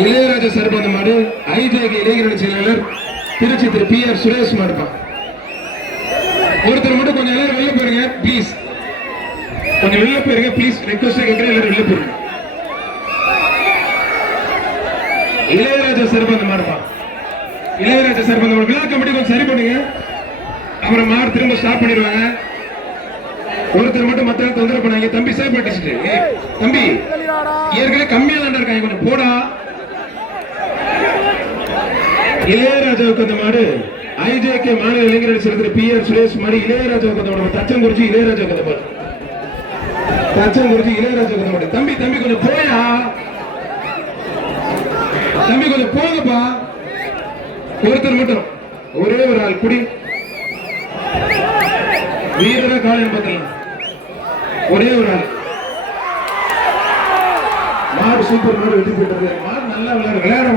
இளையராஜா சார்பான மாடு ஐஜேகே இளைஞரணி செயலாளர் திருச்சி திரு PR சுரேஷ் மாடுப்பா. ஒருத்தர் மட்டும் கொஞ்சம் எல்லாரும் வெளில போயிருங்க ப்ளீஸ். கொஞ்சம் வெளில போயிருங்க ப்ளீஸ். ரெக்வஸ்ட் கேட்கிறேன், எல்லாரும் வெளில போயிருங்க. இளையராஜா சார்பான மாடுப்பா. இளையராஜா சார்பான மாடு விழா கமிட்டி கொஞ்சம் சரி பண்ணுங்க. அப்புறம் மாடு திரும்ப ஸ்டாப் பண்ணிடுவாங்க. ஒருத்தர் மட்டும் மத்த தொந்தரவு பண்ணாங்க. தம்பி சேவ் பண்ணிட்டு தம்பி ஏற்கனவே கம்மியா தான் இருக்காங்க, கொஞ்சம் போடா. இளையராஜாவுக்கு அந்த மாடு ஐஜேகே மாநில இளைஞரணி செயலாளர் PR சுரேஷ் மாடு இளையராஜாவுக்கு அந்த மாடு தச்சங்குறிச்சி இளையராஜாவுக்கு அந்த மாடு தச்சங்குறிச்சி இளையராஜாவுக்கு அந்த மாடு. தம்பி தம்பி கொஞ்சம் போயா, தம்பி கொஞ்சம் போங்கப்பா. ஒருத்தர் மட்டும் ஒரே ஒரு ஆள் குடி வீரரா காலையில் பார்த்தலாம். ஒரே ஒரு ஆள் மாடு சூப்பர் மாடு வெற்றி பெற்றது. மாடு நல்லா விளையாட விளையாட